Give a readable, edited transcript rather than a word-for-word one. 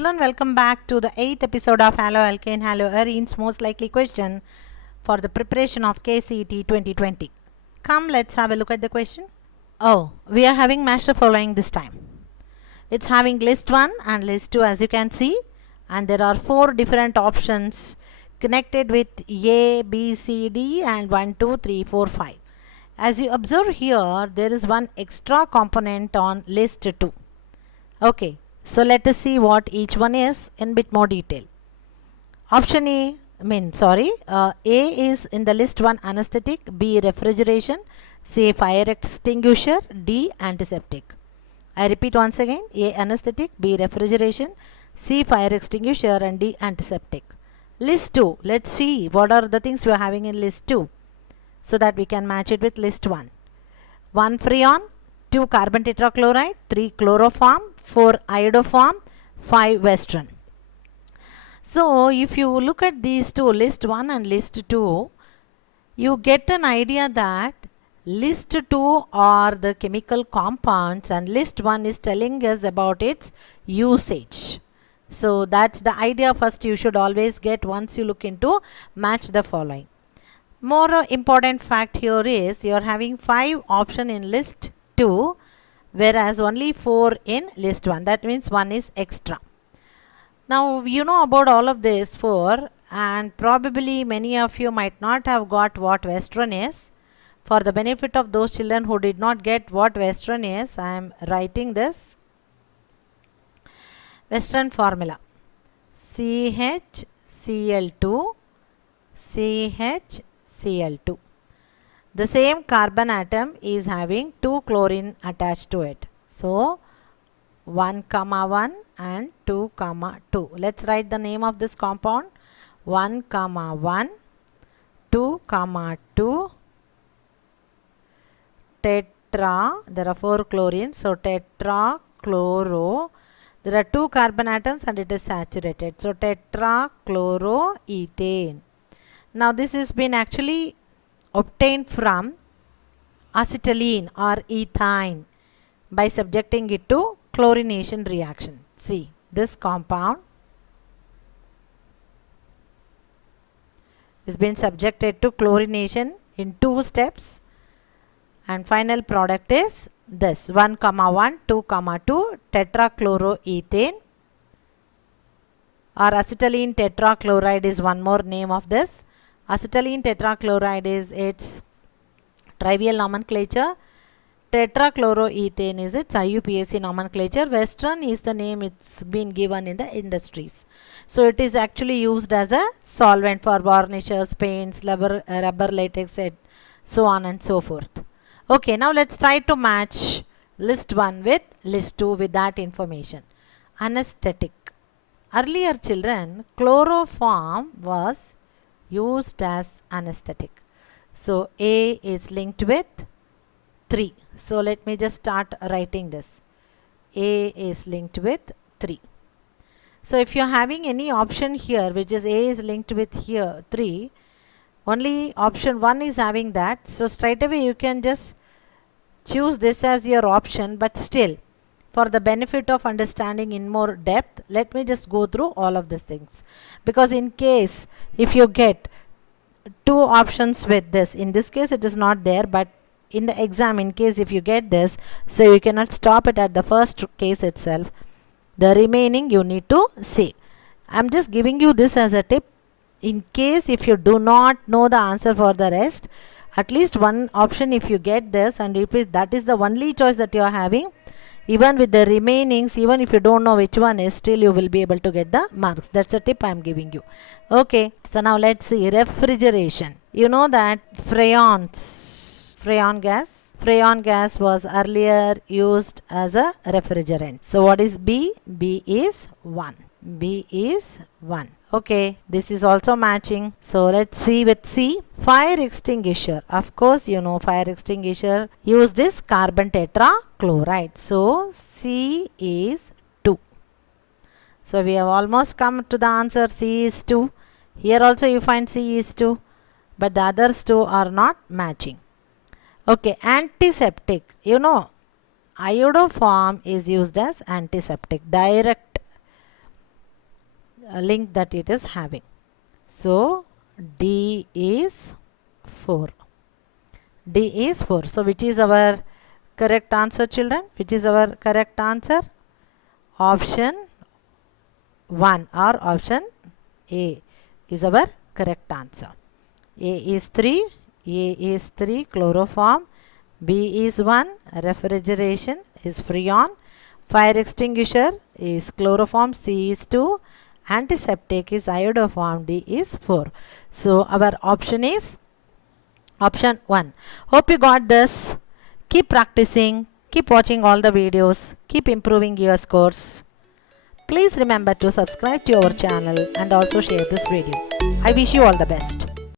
Children, welcome back to the 8th episode of Hello Alkane, Hello Arine's most likely question for the preparation of KCET 2020. Come, let's have a look at the question. Oh, we are having match the following this time. It's having list 1 and list 2 as you can see, and there are 4 different options connected with A, B, C, D and 1, 2, 3, 4, 5. As you observe here, there is one extra component on list 2. Okay, so let us see what each one is in bit more detail. Option A is in the list 1 anesthetic, B refrigeration, C fire extinguisher, D antiseptic. I repeat once again, A anesthetic, B refrigeration, C fire extinguisher and D antiseptic. List 2, let's see what are the things we are having in list 2 so that we can match it with list 1. 1 freon, 2 carbon tetrachloride, 3 chloroform, 4 iodoform, 5 Westron. So if you look at these two, list 1 and list 2, you get an idea that list 2 are the chemical compounds and list 1 is telling us about its usage. So that's the idea first you should always get once you look into match the following. More important fact here is you are having 5 option in list 2 whereas only 4 in list 1. That means 1 is extra. Now you know about all of this 4 and probably many of you might not have got what Westron is. For the benefit of those children who did not get what Westron is, I am writing this. Westron formula CHCl2 CHCl2. The same carbon atom is having 2 chlorine attached to it. So 1, 1 and 2, 2. Let's write the name of this compound. 1, 1, 2, 2, tetra, there are 4 chlorines, so tetrachloro. There are 2 carbon atoms and it is saturated. So tetrachloroethane. Now this has been actually obtained from acetylene or ethane by subjecting it to chlorination reaction. See, this compound has been subjected to chlorination in 2 steps and final product is this 1, 1, 2, 2 tetrachloroethane or acetylene tetrachloride is one more name of this. Acetylene tetrachloride is its trivial nomenclature. Tetrachloroethane is its IUPAC nomenclature. Westron is the name it's been given in the industries. So it is actually used as a solvent for varnishes, paints, rubber latex, so on and so forth. Okay, now let's try to match list 1 with list 2 with that information. Anesthetic. Earlier children, chloroform was used as anesthetic. So A is linked with 3. So let me just start writing this. A is linked with 3. So if you are having any option here which is A is linked with here 3, only option 1 is having that. So straight away you can just choose this as your option, but still for the benefit of understanding in more depth, let me just go through all of these things. Because in case if you get 2 options with this, in this case it is not there, but in the exam in case if you get this, so you cannot stop it at the first case itself. The remaining you need to see. I am just giving you this as a tip. In case if you do not know the answer for the rest, at least one option if you get this and if that is the only choice that you are having, even with the remainings, even if you don't know which one is, still you will be able to get the marks. That's a tip I am giving you. Okay, so now let's see refrigeration. You know that freon gas was earlier used as a refrigerant. So what is B? B is 1. B is 1. Okay, this is also matching. So let's see with C. Fire extinguisher. Of course, you know fire extinguisher used is carbon tetrachloride. So C is 2. So we have almost come to the answer. C is 2. Here also you find C is 2. But the others 2 are not matching. Okay, antiseptic. You know, iodoform is used as antiseptic. Direct link that it is having. So D is 4. D is 4. So which is our correct answer, children? Which is our correct answer? Option 1 or option A is our correct answer. A is 3. A is 3, chloroform. B is 1, refrigeration is freon. Fire extinguisher is chloroform. C is 2. Antiseptic is iodoform. D is 4. So our option is option 1. Hope you got this. Keep practicing. Keep watching all the videos. Keep improving your scores. Please remember to subscribe to our channel and also share this video. I wish you all the best.